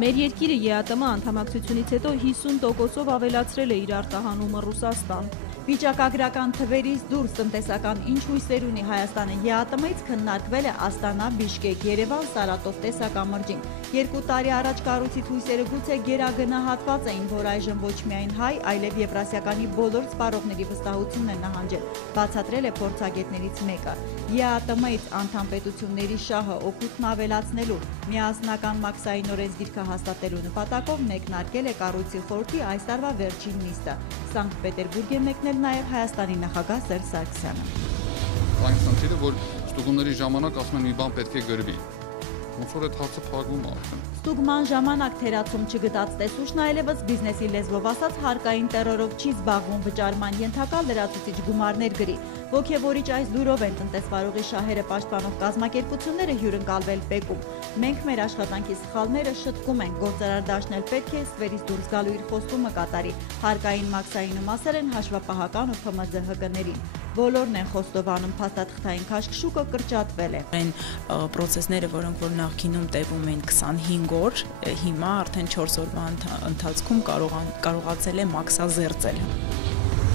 Մեր երկիրը ԵԱՏՄ անդամակցությունից հետո 50%-ով ավելացրել է իր արտահանումը Ռուսաստան։ Վիճակագրական թվերից դուրս տնտեսական ինչ հույսեր ունի Հայաստանը ԵԱՏՄ-ից քննարկվել է Աստանա, Բիշկեք, Երևան, Սարատով տեսակամրջին։ 2 տարի առաջ կառույցից հույսերը գուցե գերագնահատված էին, որ այժմ ոչ միայն հայ, այլև Եվրասիականի բոլոր սպառողների վստահությունն է նահանջել, բացատրել է փորձագետներից մեկը։ ԵԱՏՄ-ից անդամ պետությունների շահը օգուտն ավելացնելու, միասնական մաքսային օրենսգիրքը հաստատելու նպատակով մեկնարկել է կառույցի խորհրդի այս տարվա վերջին նիստը։ Սանկտ Պետերբուրգ է մեկնել նաև Հայաստանի նախագահ Սերժ Սարգսյանը։ Այն խնդիրը, որ ստուգումների ժամանակ ասում են մի բան պետք է գրվի։ Ոնց որ այդ հարցը փակվում է արդեն։ Ստուգման ժամանակ թերացում չգտած տեսուչն այլևս բիզնեսի լեզվով ասած հարկային տերորով չի զբաղվում, վճարման ենթակա լրացուցիչ գումարներ գրի։ Ոգևորիչ այս լուրով են տնտեսվարողի շահերը պաշտպանող կազմակերպությունները հյուրընկալվել ՊԵԿ-ում։ Մենք մեր աշխատանքի սխալները շտկում ենք, գործարար դաշնել պետք է ստվերից դուրս գալու իր խոստումը կատարի։ Հարկային մաքսայինը մասեր են հաշվապահական ու ՓՄԶՀԿ-ներին։ Բոլորն են խոստովանում, փաստաթղթային քաշքշուկը կրճատվել է։ Այն պրոցեսները, որոնք որ նախկինում տևում էին 25 օր, հիմա արդեն 4 օրվա ընթացքում կարողացել է մաքսազերծել։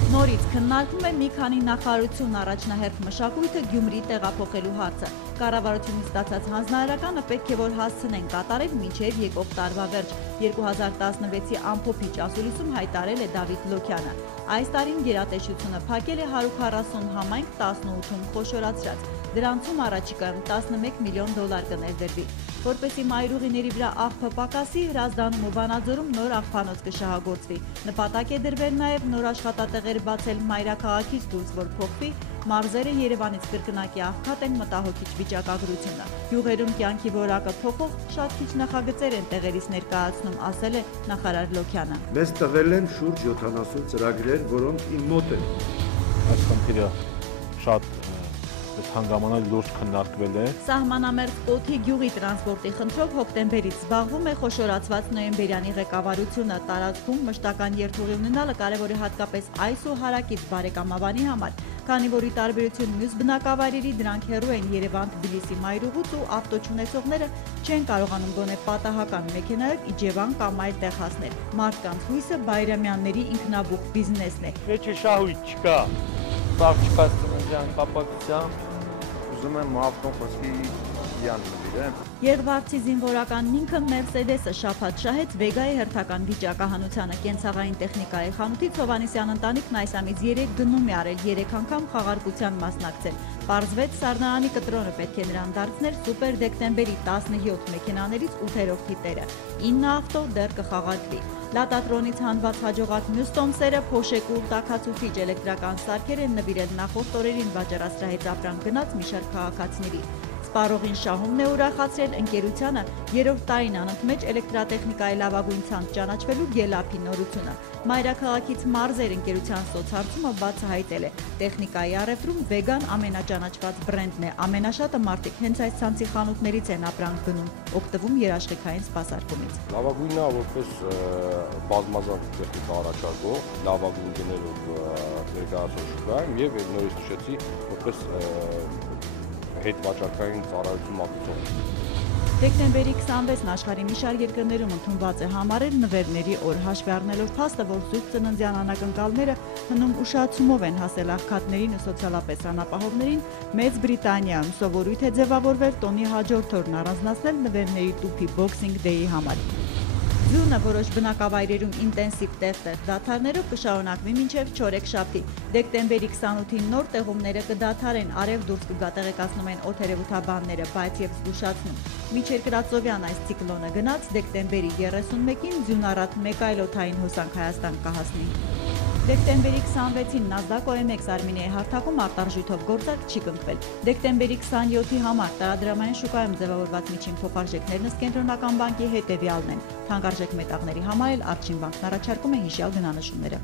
Նորից քննարկվում է մի քանի նախարարություն առաջնահերթ մշակույթը Գյումրի տեղափոխելու հարցը։ Կառավարությունից ստացած հանձնարարականը պետք է որ հասցնեն կատարել մինչև եկող տարվա վերջ։ 2016-ի ամփոփիչ ասուլիսում հայտարարել է Դավիթ Լոքյանը։ Այս տարին գերատեսչությունը փակել է 140 համայնք 18-ում խոշորացրած։ Դրանցում առաջիկայում $11 միլիոն կներդրվի։ Որպեսզի մայրուղիների վրա աղբը պակասի, Հրազդանում ու Վանաձորում նոր աղբանոց կշահագործվի։ Նպատակ է դրվել նաև նոր աշխատատեղեր բացել մայրաքաղաքից դուրս, որ փոխվի, մարզերը Երևանից կրկնակի աղքատ են մտահոգիչ վիճակագրությունը։ Գյուղերում կյանքի որակը փոխող շատ քիչ նախագծեր են տեղերից ներկայացնում, ասել է նախարար Լոքյանը։ Մեզ տվել են շուրջ 70 ծրագրեր, որոնք իմ մոտ են։ Այս խնդիրը շատ հանգամանալ լուրջ քննարկվել է։ Սահմանամերձ Օթի գյուղի տրանսպորտի խնդրով հոկտեմբերից զբաղվում է խոշորացված նոյեմբերյանի ղեկավարությունը։ Տարածքում մշտական երթուղի ունենալը կարևոր է հատկապես այս ու հարակից բարեկամավանի համար, քանի որ ի տարբերություն մյուս բնակավայրերի դրանք հեռու են Երևան-Թբիլիսի մայրուղուց ու ավտոչունեցողները չեն կարողանում գոնե պատահական մեքենայով Իջևան կամ այլ տեղ հասնել։ Մարդկանց հույսը Բայրամյանների ինքնաբուխ բիզնեսն է։ Մեջը շահույթ չկա, բաղ չկա ծննդյան կապակցությամբ, ուզում եմ ավտոն խոսքի յան նվիրեմ։ Եղվարդցի զինվորական ինքը Մերսեդեսը շաբաթ շահեց Վեգայի հերթական վիճակահանությանը։ Կենցաղային տեխնիկայի խանութից Հովհաննիսյան ընտանիքն այս ամիս 3 գնում է արել, 3 անգամ խաղարկության մասնակցել։ Պարզվեց սառնարանի կտրոնը պետք է նրան դարձներ սուպեր դեկտեմբերի 17 մեքենաներից 8-րդ տերը։ 9 ավտո դեռ կխաղարկվի։ Լատատրոնից հանված հաջողակ մյուս տոմսերը փոշեկուր, տաքացուֆիչ էլեկտրական սարքեր են նվիրել նախորդ օրերին վաճառասրահից ապրանք գնած մի շարք քաղաքացիների։ Սպառողին շահումն է ուրախացրել ընկերությանը 3-րդ տարին անընդմեջ էլեկտրատեխնիկայի լավագույն ցանց ճանաչվելու Գելափի նորությունը։ Մայրաքաղաքից մարզեր ընկերության սոցհարցումը բացահայտել է։ Տեխնիկայի առևտրում Վեգան ամենաճանաչված բրենդն է։ Ամենաշատը մարդիկ հենց այս ցանցի խանութներից են ապրանք գնում, օգտվում երաշխիքային սպասարկումից։ Լավագույնը որպես բազմազան տեխնիկա առաջարկող, լավագույն գներով ներկայացող շուկայում եւ նորից նշեցի որպես հետ վաճառքային ծառայություն մատուցող։ Դեկտեմբերի 26-ն աշխարհի մի շարք երկրներում ընդունված է համարել նվերների օր, հաշվի առնելով փաստը, որ Սուրբ Ծննդյան անակնկալները հնում ուշացումով են հասել աղքատներին ու սոցիալապես անապահովներին, Մեծ Բրիտանիայում սովորույթ է ձևավորվել տոնի հաջորդ օրն առանձնացնել նվերների տուփի Boxing Day-ի համար։ Ձյունը որոշ բնակավայրերում ինտենսիվ տեղ-տեղ դադարներով կշարունակվի մինչև չորեքշաբթի։ Դեկտեմբերի 28-ին նոր տեղումները կդադարեն, արև դուրս կգա տեղեկացնում են օդերևութաբանները, բայց եւ զգուշացնում։ Միջերկրածովյան այս ցիկլոնը գնաց դեկտեմբերի 31-ին ձյունառատ մեկ այլ օդային հոսանք Հայաստան կհասնի։ Դեկտեմբերի 26-ին NASDAQ OMX Արմինիայի հարթակում արտարժույթով գործարք չի կնքվել։ Դեկտեմբերի 27-ի համար տարադրամային շուկայում ձևավորված միջին փոխարժեքներն ըստ Կենտրոնական բանկի հետևյալն են։ Թանկարժեք մետաղների համար էլ Արջին բանկն առաջարկում է հիշյալ գնանշումները։